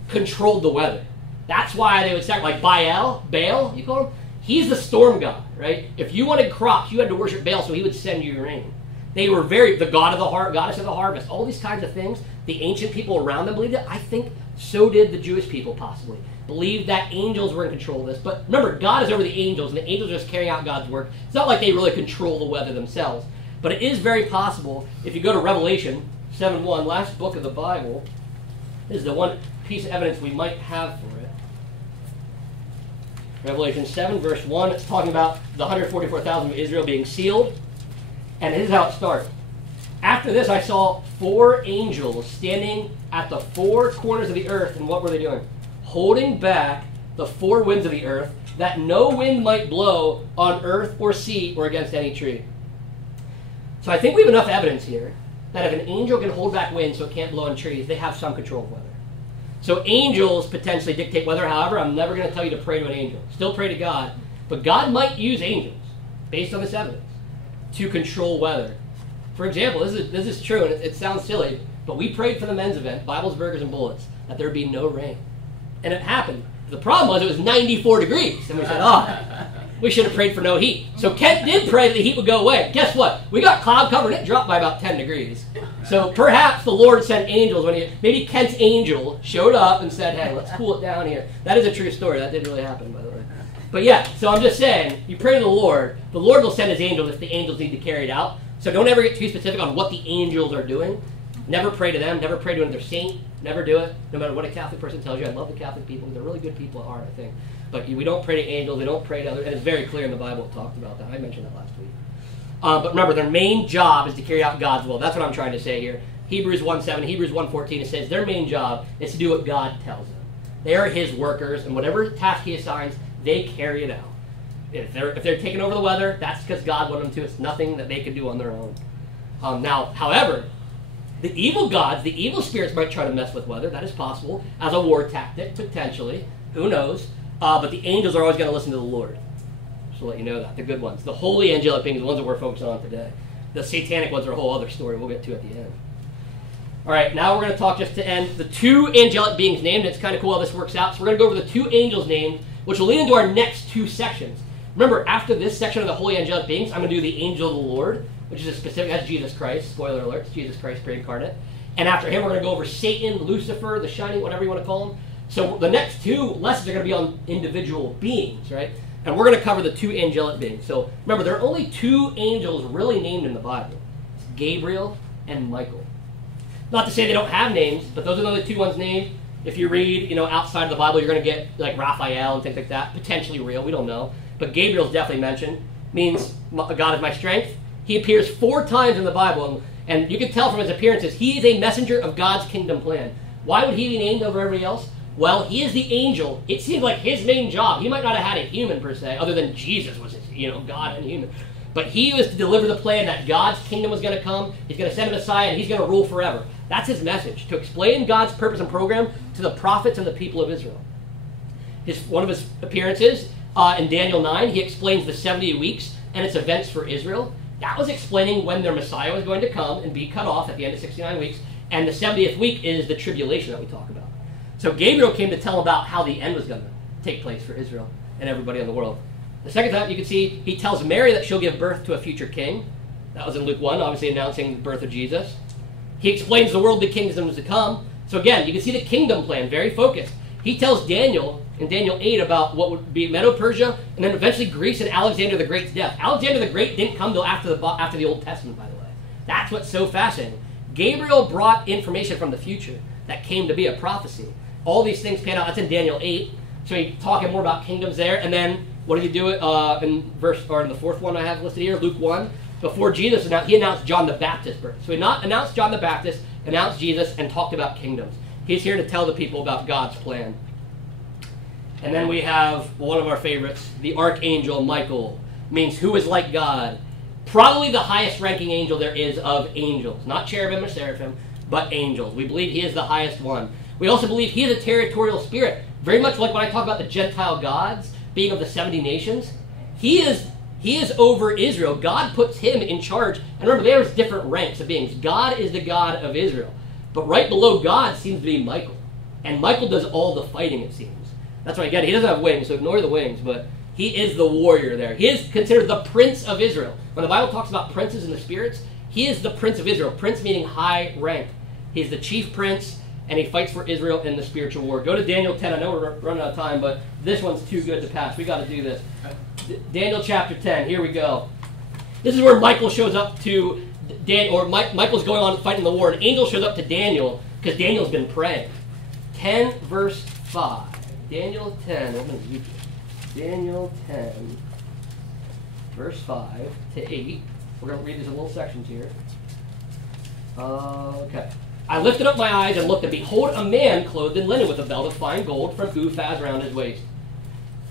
controlled the weather. That's why they would sacrifice, like Baal, you call him? He's the storm god, right? If you wanted crops, you had to worship Baal, so he would send you rain. They were the god of the goddess of the harvest, all these kinds of things. The ancient people around them believed it. I think so did the Jewish people possibly. Believed that angels were in control of this. But remember, God is over the angels, and the angels are just carrying out God's work. It's not like they really control the weather themselves. But it is very possible, if you go to Revelation 7:1, last book of the Bible, this is the one piece of evidence we might have for it. Revelation 7, verse 1, it's talking about the 144,000 of Israel being sealed. And this is how it starts. "After this I saw 4 angels standing at the 4 corners of the earth." And what were they doing? "Holding back the 4 winds of the earth, that no wind might blow on earth or sea or against any tree." So I think we have enough evidence here that if an angel can hold back wind so it can't blow on trees, they have some control of weather. So angels potentially dictate weather. However, I'm never going to tell you to pray to an angel. Still pray to God. But God might use angels, based on this evidence, to control weather. For example, this is true, and it sounds silly, but we prayed for the men's event, Bibles, Burgers, and Bullets, that there would be no rain. And it happened. The problem was it was 94 degrees. And we said, we should have prayed for no heat. So Kent did pray that the heat would go away. Guess what? We got cloud cover, and it dropped by about 10 degrees. So perhaps the Lord sent angels maybe Kent's angel showed up and said, "Hey, let's cool it down here." That is a true story. That did really happen, by the way. But yeah, so I'm just saying, you pray to the Lord will send his angels if the angels need to carry it out. So don't ever get too specific on what the angels are doing. Never pray to them. Never pray to another saint. Never do it, no matter what a Catholic person tells you. I love the Catholic people. They're really good people at heart, I think. But we don't pray to angels. We don't pray to others. And it's very clear in the Bible. It talked about that. I mentioned that last week. But remember, their main job is to carry out God's will. That's what I'm trying to say here. Hebrews 1:7, Hebrews 1:14, it says their main job is to do what God tells them. They are his workers, and whatever task he assigns, they carry it out. If they're taking over the weather, that's because God wanted them to. It's nothing that they could do on their own. Now, however, the evil gods, the evil spirits might try to mess with weather. That is possible as a war tactic, potentially. Who knows? But the angels are always going to listen to the Lord. Just to let you know that. The good ones. The holy angelic beings, the ones that we're focusing on today. The satanic ones are a whole other story we'll get to at the end. All right, now we're going to talk just to end the 2 angelic beings named. It's kind of cool how this works out. So we're going to go over the 2 angels named, which will lead into our next 2 sections. Remember, after this section of the holy angelic beings, I'm going to do the angel of the Lord, which is a specific, that's Jesus Christ. Spoiler alert, it's Jesus Christ pre-incarnate. And after him, we're going to go over Satan, Lucifer, the shining, whatever you want to call him. So the next 2 lessons are going to be on individual beings, right? And we're going to cover the 2 angelic beings. So remember, there are only 2 angels really named in the Bible. It's Gabriel and Michael. Not to say they don't have names, but those are the only 2 ones named. If you read, outside of the Bible, you're going to get like Raphael and things like that, potentially real. We don't know. but Gabriel's definitely mentioned. Means God is my strength. He appears 4 times in the Bible, and you can tell from his appearances, he is a messenger of God's kingdom plan. Why would he be named over everybody else? Well, he is the angel. It seems like his main job. He might not have had a human per se, other than Jesus was, God and human. But he was to deliver the plan that God's kingdom was going to come. He's going to send a Messiah, and he's going to rule forever. That's his message, to explain God's purpose and program to the prophets and the people of Israel. One of his appearances in Daniel 9, he explains the 70 weeks and its events for Israel. That was explaining when their Messiah was going to come and be cut off at the end of 69 weeks. And the 70th week is the tribulation that we talk about. So Gabriel came to tell about how the end was going to take place for Israel and everybody in the world. The second time you can see, he tells Mary that she'll give birth to a future king. That was in Luke 1, obviously announcing the birth of Jesus. He explains the worldly kingdoms to come. So again, you can see the kingdom plan, very focused. He tells Daniel in Daniel 8 about what would be Medo-Persia, and then eventually Greece and Alexander the Great's death. Alexander the Great didn't come till after the Old Testament, by the way. That's what's so fascinating. Gabriel brought information from the future that came to be a prophecy. All these things pan out. That's in Daniel 8. So he's talking more about kingdoms there. And then what did he do in the fourth one I have listed here, Luke 1? Before Jesus announced, he announced John the Baptist's birth. So he not announced John the Baptist, announced Jesus, and talked about kingdoms. He's here to tell the people about God's plan. And then we have one of our favorites, the Archangel Michael. Means who is like God. Probably the highest ranking angel there is of angels. Not cherubim or seraphim, but angels. We believe he is the highest one. We also believe he is a territorial spirit. Very much like when I talk about the Gentile gods being of the 70 nations. He is over Israel. God puts him in charge. And remember, there's different ranks of beings. God is the God of Israel. But right below God seems to be Michael. And Michael does all the fighting, it seems. That's right, again, he doesn't have wings, so ignore the wings, but he is the warrior there. He is considered the Prince of Israel. When the Bible talks about princes and the spirits, he is the Prince of Israel. Prince meaning high rank. He's the chief prince, and he fights for Israel in the spiritual war. Go to Daniel 10. I know we're running out of time, but this one's too good to pass. We got to do this. Daniel chapter 10. Here we go. This is where Michael shows up to Michael's going on fighting the war. An angel shows up to Daniel because Daniel's been praying. 10 verse 5. Daniel 10. I'm going to read it. Daniel 10 verse 5 to 8. We're going to read these in little sections here. Okay. I lifted up my eyes and looked, and behold, a man clothed in linen with a belt of fine gold from Uphaz around his waist.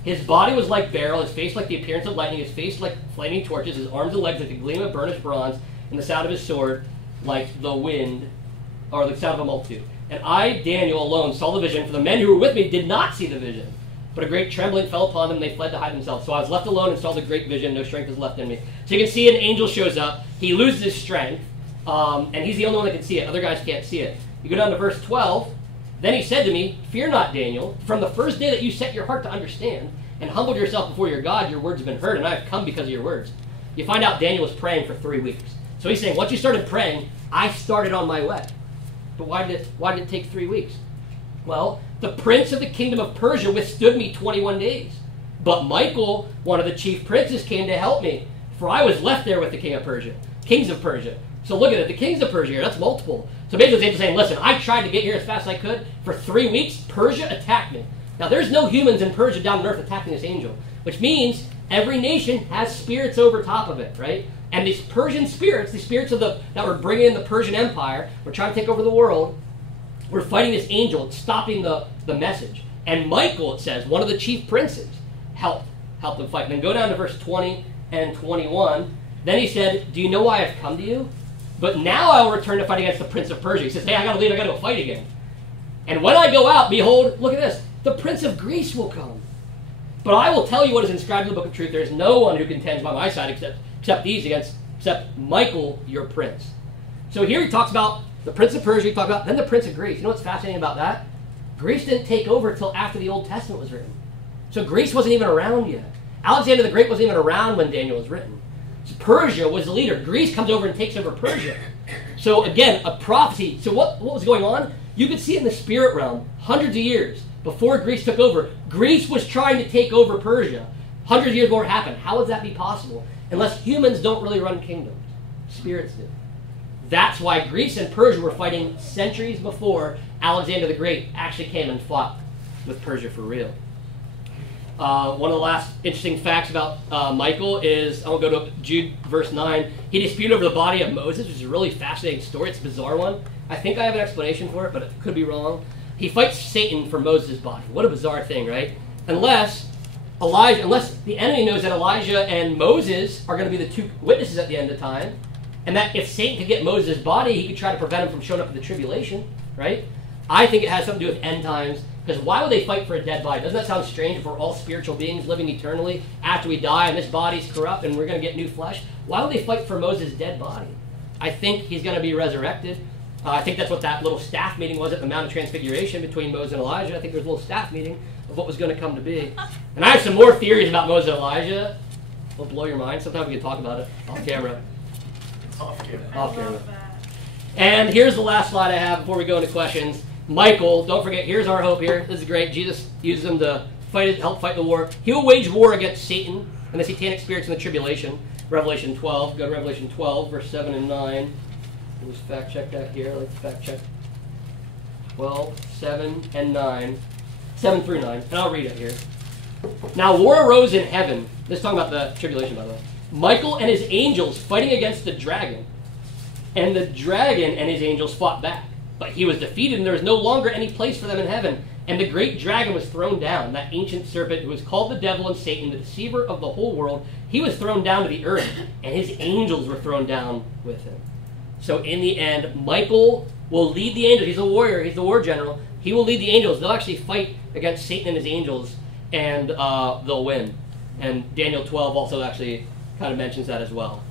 His body was like beryl, his face like the appearance of lightning, his face like flaming torches, his arms and legs like the gleam of burnished bronze, and the sound of his sword like the wind, or the sound of a multitude. And I, Daniel, alone saw the vision, for the men who were with me did not see the vision. But a great trembling fell upon them, and they fled to hide themselves. So I was left alone and saw the great vision, no strength is left in me. So you can see an angel shows up, he loses his strength, and he's the only one that can see it. Other guys can't see it. You go down to verse 12. Then he said to me, fear not, Daniel. From the first day that you set your heart to understand and humbled yourself before your God, your words have been heard, and I have come because of your words. You find out Daniel was praying for 3 weeks. So he's saying, once you started praying, I started on my way. But why did it take 3 weeks? Well, the prince of the kingdom of Persia withstood me 21 days. But Michael, one of the chief princes, came to help me, for I was left there with the king of Persia, kings of Persia. So look at it, the kings of Persia here, that's multiple. So basically the angel's saying, listen, I tried to get here as fast as I could. For 3 weeks, Persia attacked me. Now there's no humans in Persia down on earth attacking this angel, which means every nation has spirits over top of it, right? And these Persian spirits, the spirits that were bringing in the Persian Empire, were trying to take over the world, were fighting this angel. It's stopping the message. And Michael, it says, one of the chief princes, helped them fight. And then go down to verse 20 and 21. Then he said, do you know why I've come to you? But now I will return to fight against the prince of Persia. He says, hey, I got to leave. I got to go fight again. And when I go out, behold, look at this. The prince of Greece will come. But I will tell you what is inscribed in the book of truth. There is no one who contends by my side except Michael, your prince. So here he talks about the prince of Persia, he talks about, then the prince of Greece. You know what's fascinating about that? Greece didn't take over until after the Old Testament was written. So Greece wasn't even around yet. Alexander the Great wasn't even around when Daniel was written. So Persia was the leader. Greece comes over and takes over Persia. So again, a prophecy. So what was going on? You could see it in the spirit realm. Hundreds of years before Greece took over, Greece was trying to take over Persia. Hundreds of years before it happened. How would that be possible? Unless humans don't really run kingdoms. Spirits do. That's why Greece and Persia were fighting centuries before Alexander the Great actually came and fought with Persia for real. One of the last interesting facts about Michael is, I'll go to Jude verse 9. He disputed over the body of Moses, which is a really fascinating story. It's a bizarre one. I think I have an explanation for it, but it could be wrong. He fights Satan for Moses' body. What a bizarre thing, right? Unless the enemy knows that Elijah and Moses are going to be the two witnesses at the end of time, and that if Satan could get Moses' body, he could try to prevent him from showing up in the tribulation, right? I think it has something to do with end times. Because why would they fight for a dead body? Doesn't that sound strange if we're all spiritual beings living eternally after we die and this body's corrupt and we're going to get new flesh? Why would they fight for Moses' dead body? I think he's going to be resurrected. I think that's what that little staff meeting was at the Mount of Transfiguration between Moses and Elijah. I think there was a little staff meeting of what was going to come to be. And I have some more theories about Moses and Elijah. Will blow your mind. Sometime we can talk about it off camera. Off camera. And here's the last slide I have before we go into questions. Michael, don't forget, here's our hope here. This is great. Jesus uses him to help fight the war. He will wage war against Satan and the satanic spirits in the tribulation. Revelation 12. Go to Revelation 12, verse 7 and 9. We'll just fact check that here. Let's fact check. 12, 7, and 9. 7 through 9. And I'll read it here. Now war arose in heaven. This is talking about the tribulation, by the way. Michael and his angels fighting against the dragon. And the dragon and his angels fought back. But he was defeated, and there was no longer any place for them in heaven. And the great dragon was thrown down, that ancient serpent who was called the devil and Satan, the deceiver of the whole world. He was thrown down to the earth, and his angels were thrown down with him. So in the end, Michael will lead the angels. He's a warrior. He's the war general. He will lead the angels. They'll actually fight against Satan and his angels, and they'll win. And Daniel 12 also actually kind of mentions that as well.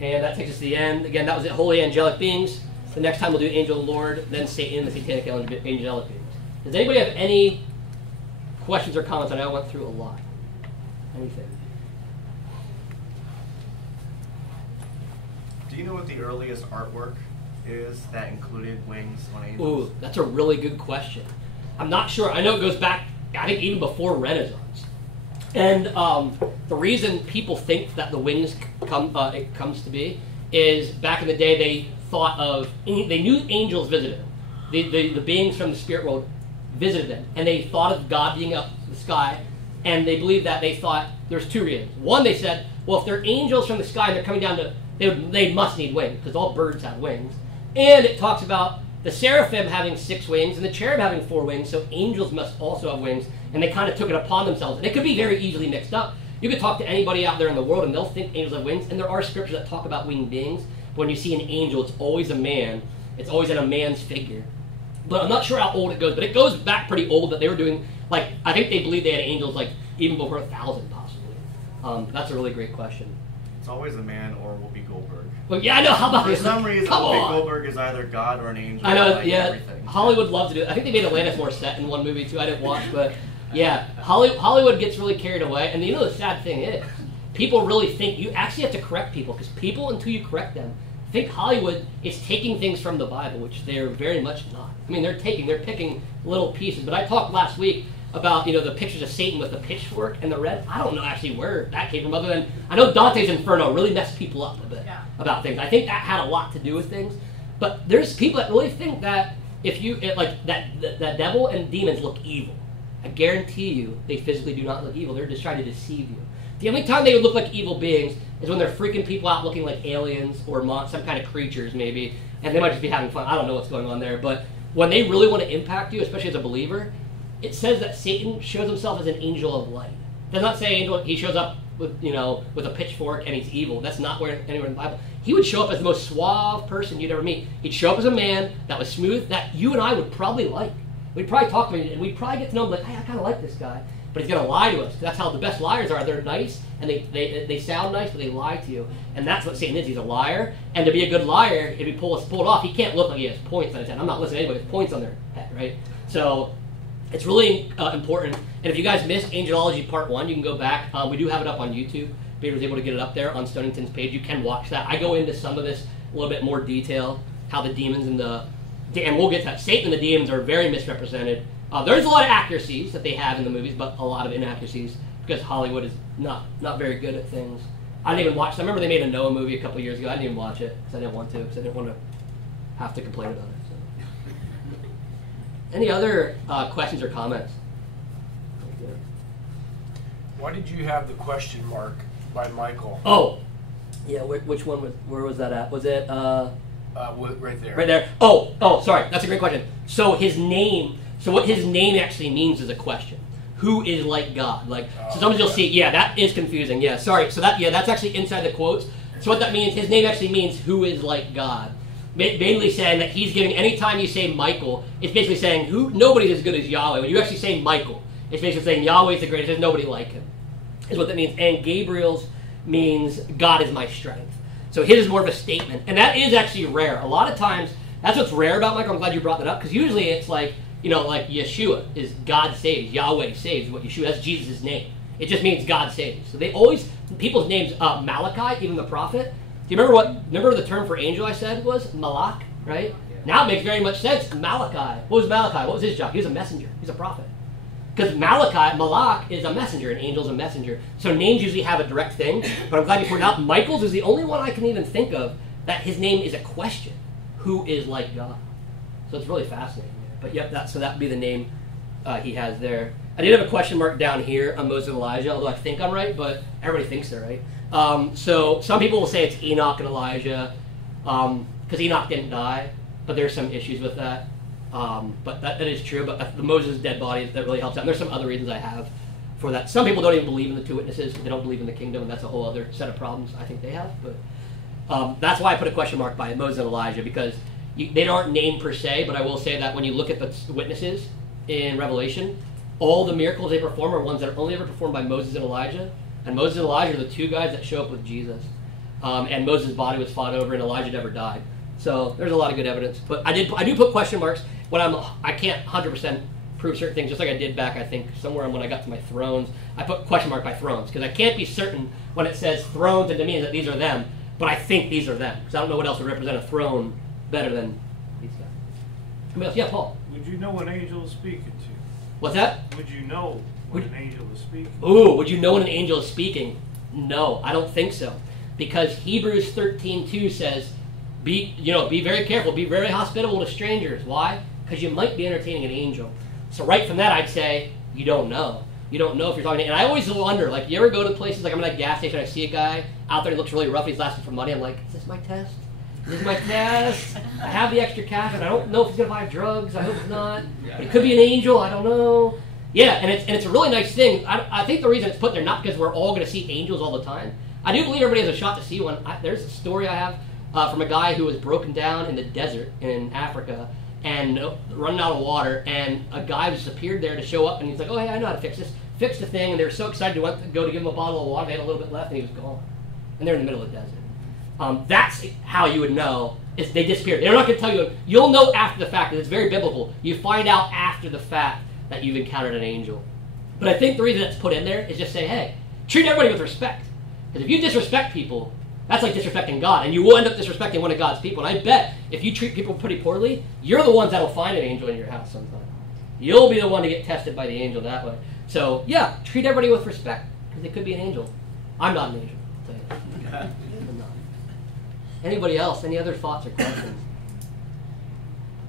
And that takes us to the end. Again, that was it, holy angelic beings. The next time we'll do Angel of the Lord, then Satan and the satanic angelic beings. Does anybody have any questions or comments? I know I went through a lot. Anything? Do you know what the earliest artwork is that included wings on angels? Ooh, that's a really good question. I'm not sure. I know it goes back, I think, even before Renaissance. And the reason people think that the wings it comes to be is back in the day they knew angels visited them. The beings from the spirit world visited them, and they thought of God being up in the sky, and they believed that they thought there's two reasons. One, they said, well, if they're angels from the sky and they're coming down to, they must need wings, because all birds have wings. And it talks about the seraphim having 6 wings and the cherub having 4 wings, so angels must also have wings, and they kind of took it upon themselves. And it could be very easily mixed up. You could talk to anybody out there in the world, and they'll think angels have wings, and there are scriptures that talk about winged beings. When you see an angel, it's always a man. It's always in a man's figure. But I'm not sure how old it goes, but it goes back pretty old that they were doing, like, I think they believed they had angels, like, even before 1,000, possibly. That's a really great question. It's always a man or Whoopi Goldberg. Well, yeah, I know. How about For some reason, Whoopi Goldberg is either God or an angel. I know, like yeah. Everything. Hollywood loves to do it. I think they made Alanis Morissette in one movie, too. I didn't watch, but, yeah. Hollywood gets really carried away. And you know the sad thing is, people really think, you actually have to correct people, because people, until you correct them, think Hollywood is taking things from the Bible, which they're very much not. I mean, they're picking little pieces. But I talked last week about, the pictures of Satan with the pitchfork and the red. I don't know actually where that came from, other than I know Dante's Inferno really messed people up a bit about things. I think that had a lot to do with things. But there's people that really think that that devil and demons look evil. I guarantee you, they physically do not look evil. They're just trying to deceive you. The only time they would look like evil beings is when they're freaking people out looking like aliens or some kind of creatures, maybe, and they might just be having fun. I don't know what's going on there, but when they really want to impact you, especially as a believer, it says that Satan shows himself as an angel of light. It does not say angel. He shows up with with a pitchfork and he's evil. That's not anywhere in the Bible. He would show up as the most suave person you'd ever meet. He'd show up as a man that was smooth, that you and I would probably like. We'd probably talk to him, and we'd probably get to know him like, hey, I kind of like this guy. But he's going to lie to us. That's how the best liars are. They're nice, and they sound nice, but they lie to you. And that's what Satan is. He's a liar. And to be a good liar, if he pull it off, he can't look like he has points on his head. I'm not listening to anybody with points on their head, right? So it's really important. And if you guys missed Angelology Part 1, you can go back. We do have it up on YouTube. Peter was able to get it up there on Stonington's page. You can watch that. I go into some of this a little bit more detail, how the demons and we'll get to that. Satan and the demons are very misrepresented. There's a lot of accuracies that they have in the movies, but a lot of inaccuracies because Hollywood is not very good at things. I didn't even watch. I remember they made a Noah movie a couple years ago. I didn't even watch it because I didn't want to, because I didn't want to have to complain about it. So. Any other questions or comments? Why did you have the question mark by Michael? Oh, yeah. Which one was? Where was that at? Was it? Right there. Right there. Oh, sorry. That's a great question. So his name. So what his name actually means is a question. Who is like God? Like, so sometimes you'll see. Yeah, that is confusing. Yeah, sorry. So that's actually inside the quotes. So what that means, his name actually means who is like God. Basically saying that he's giving. Anytime you say Michael, it's basically saying nobody's as good as Yahweh. When you actually say Michael, it's basically saying Yahweh is the greatest. There's nobody like him. Is what that means. And Gabriel's means God is my strength. So his is more of a statement, and that is actually rare. A lot of times, that's what's rare about Michael. I'm glad you brought that up, because usually it's like, like Yeshua is God saves, Yahweh saves. What Yeshua, that's Jesus' name. It just means God saves. So they always, people's names, Malachi, even the prophet. Do you remember the term for angel I said was Malak, right? Yeah. Now it makes very much sense. Malachi. What was Malachi? What was his job? He was a messenger. He's a prophet. Because Malak is a messenger, an angel's a messenger. So names usually have a direct thing. But I'm glad you pointed out Michael's is the only one I can even think of that his name is a question. Who is like God? So it's really fascinating. But yep, so that would be the name he has there. I did have a question mark down here on Moses and Elijah, although I think I'm right, but everybody thinks they're right. So some people will say it's Enoch and Elijah, because Enoch didn't die, but there's some issues with that. But that is true, but the Moses' dead body, that really helps out. And there's some other reasons I have for that. Some people don't even believe in the two witnesses. They don't believe in the kingdom, and that's a whole other set of problems I think they have. But that's why I put a question mark by Moses and Elijah, because they aren't named per se, but I will say that when you look at the witnesses in Revelation, all the miracles they perform are ones that are only ever performed by Moses and Elijah. And Moses and Elijah are the two guys that show up with Jesus. And Moses' body was fought over, and Elijah never died. So there's a lot of good evidence. But I do put question marks when I can't 100% prove certain things, just like I did back, I think, somewhere when I got to my thrones. I put question mark by thrones, because I can't be certain when it says thrones and to me that these are them, but I think these are them, because I don't know what else would represent a throne better than these guys. Anybody else? Yeah, Paul. Would you know an angel is speaking to? What's that? Would you know when an angel is speaking? Ooh, would you know when an angel is speaking? No, I don't think so. Because Hebrews 13:2 says, be very careful, be very hospitable to strangers. Why? Because you might be entertaining an angel. So right from that, I'd say, you don't know. You don't know if you're talking to, and I always wonder, like, you ever go to places, like I'm at a gas station, I see a guy out there, he looks really rough, he's asking for money, I'm like, is this my test? Is this my test? I have the extra cash, and I don't know if he's going to buy drugs, I hope it's not. It could be an angel, I don't know. Yeah, and it's a really nice thing. I think the reason it's put there, not because we're all going to see angels all the time. I do believe everybody has a shot to see one. There's a story I have from a guy who was broken down in the desert in Africa and running out of water, and a guy just appeared there to show up, and he's like, oh, hey, I know how to fix this. Fixed the thing, and they were so excited to go to give him a bottle of water. They had a little bit left, and he was gone. And they're in the middle of the desert. That's how you would know. They disappeared. They're not going to tell you. You'll know after the fact, because it's very biblical. You find out after the fact that you've encountered an angel. But I think the reason it's put in there is just say, hey, treat everybody with respect. Because if you disrespect people, that's like disrespecting God, and you will end up disrespecting one of God's people. And I bet if you treat people pretty poorly, you're the ones that'll find an angel in your house sometime. You'll be the one to get tested by the angel that way. So, yeah, treat everybody with respect, because they could be an angel. I'm not an angel, I'll tell you. I'm not. Anybody else? Any other thoughts or questions?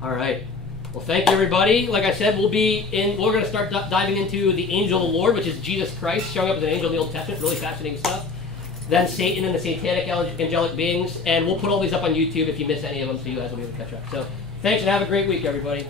All right. Well, thank you, everybody. Like I said, we're going to start diving into the angel of the Lord, which is Jesus Christ, showing up as an angel in the Old Testament. Really fascinating stuff. Then Satan and the satanic angelic beings. And we'll put all these up on YouTube if you miss any of them, so you guys will be able to catch up. So thanks, and have a great week, everybody.